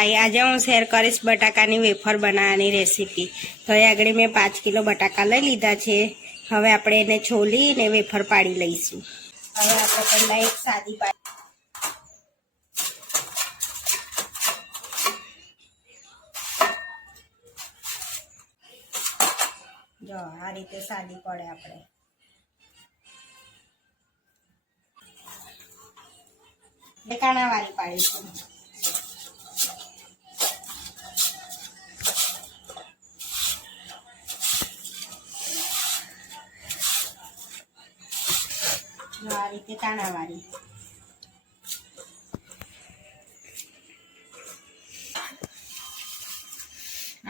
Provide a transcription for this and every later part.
હાય આજે હું શેર કરીશ બટાકાની વેફર બનાવવાની રેસીપી. તો એ આગળ મેં પાંચ કિલો બટાકા લઈ લીધા છે. હવે આપણે એને છોલી ને વેફર પાડી લઈશું. હવે આપણે પહેલાં એક સાદી પાડી જો, આ રીતે સાદી પડે આપણે. બે કાણા વાળી પાડીશું. જો આ રીતે તાણાવાળી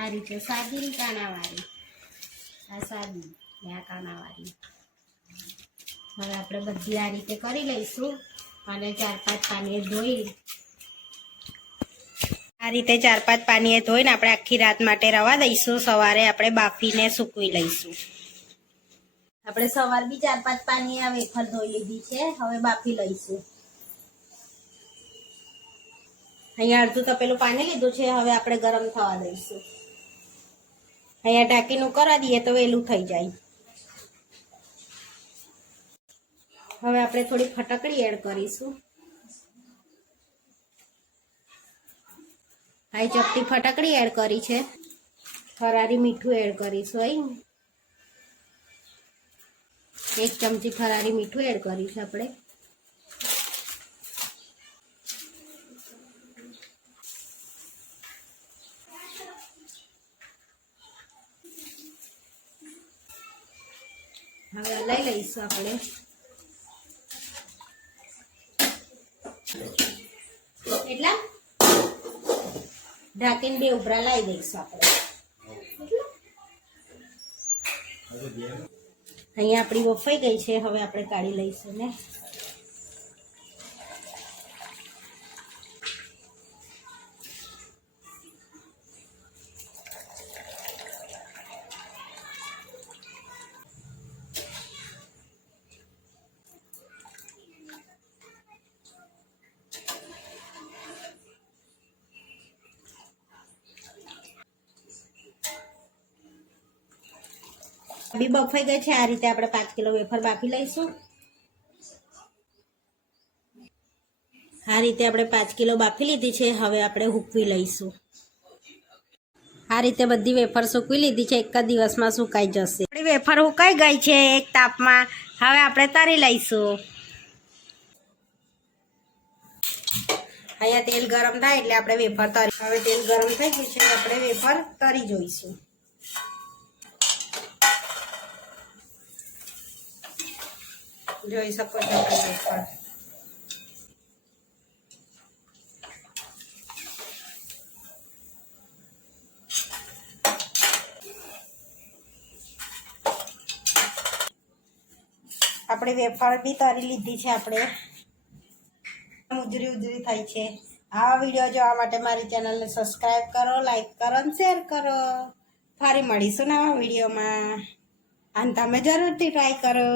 આ રીતે સાદી કાણા વાળી. આ સાદી આ કાના હવે આપણે બધી આ રીતે કરી લઈશું અને ચાર પાંચ પાણીએ ધોઈ. આ રીતે ચાર પાંચ પાણીએ ધોઈને આપણે આખી રાત માટે રવા દઈશું. સવારે આપણે બાફીને સૂકવી લઈશું. આપણે સવાર બી ચાર પાંચ પાણી આ વેફર ધોઈ લીધી છે. હવે બાફી લઈશું. અહીંયા અડધું તપેલું પાણી લીધું છે, હવે આપણે ગરમ થવા દઈશું. અહીંયા ઢાંકીનું કરવા દઈએ તો વહેલું થઈ જાય. હવે આપણે થોડી ફટકડી એડ કરીશું. આ ચપટી ફટકડી એડ કરી છે. ફરારી મીઠું એડ કરીશું અહીં એક ચમચી ફરારી મીઠું એડ કરીશું આપણે. હવે લઈ લઈશું આપણે. એટલા? ઢાંકીને બે ઉભરા લાવી દઈશું આપણે. અહીંયા આપણી વફાઈ ગઈ છે હવે આપણે કાઢી લઈશું ને. બી બફાઈ ગઈ છે. આ રીતે આપણે પાંચ કિલો વેફર બાફી લઈશું. આ રીતે આપણે પાંચ કિલો બાફી લીધી છે. હવે આપણે હૂકવી લઈશું. આ રીતે બધી વેફર સૂકવી લીધી છે. એક જ દિવસમાં સુકાઈ જશે. આપણી વેફર હુકાઈ ગઈ છે એક તાપમાં. હવે આપણે તરી લઈશું. અહીંયા તેલ ગરમ થાય એટલે આપણે વેફર તરી હવે તેલ ગરમ થઈ ગયું છે. આપણે વેફર તરી જોઈશું. જોઈ શકો છો આપણે વેફર બી તરી લીધી છે આપણે. ઉધરી ઉધરી થાય છે. આ વીડિયો જોવા માટે મારી ચેનલને સબસ્ક્રાઈબ કરો લાઈક કરો અને શેર કરો. ફરી મળીશું નવા વિડીયોમાં. અને તમે જરૂરથી ટ્રાય કરો.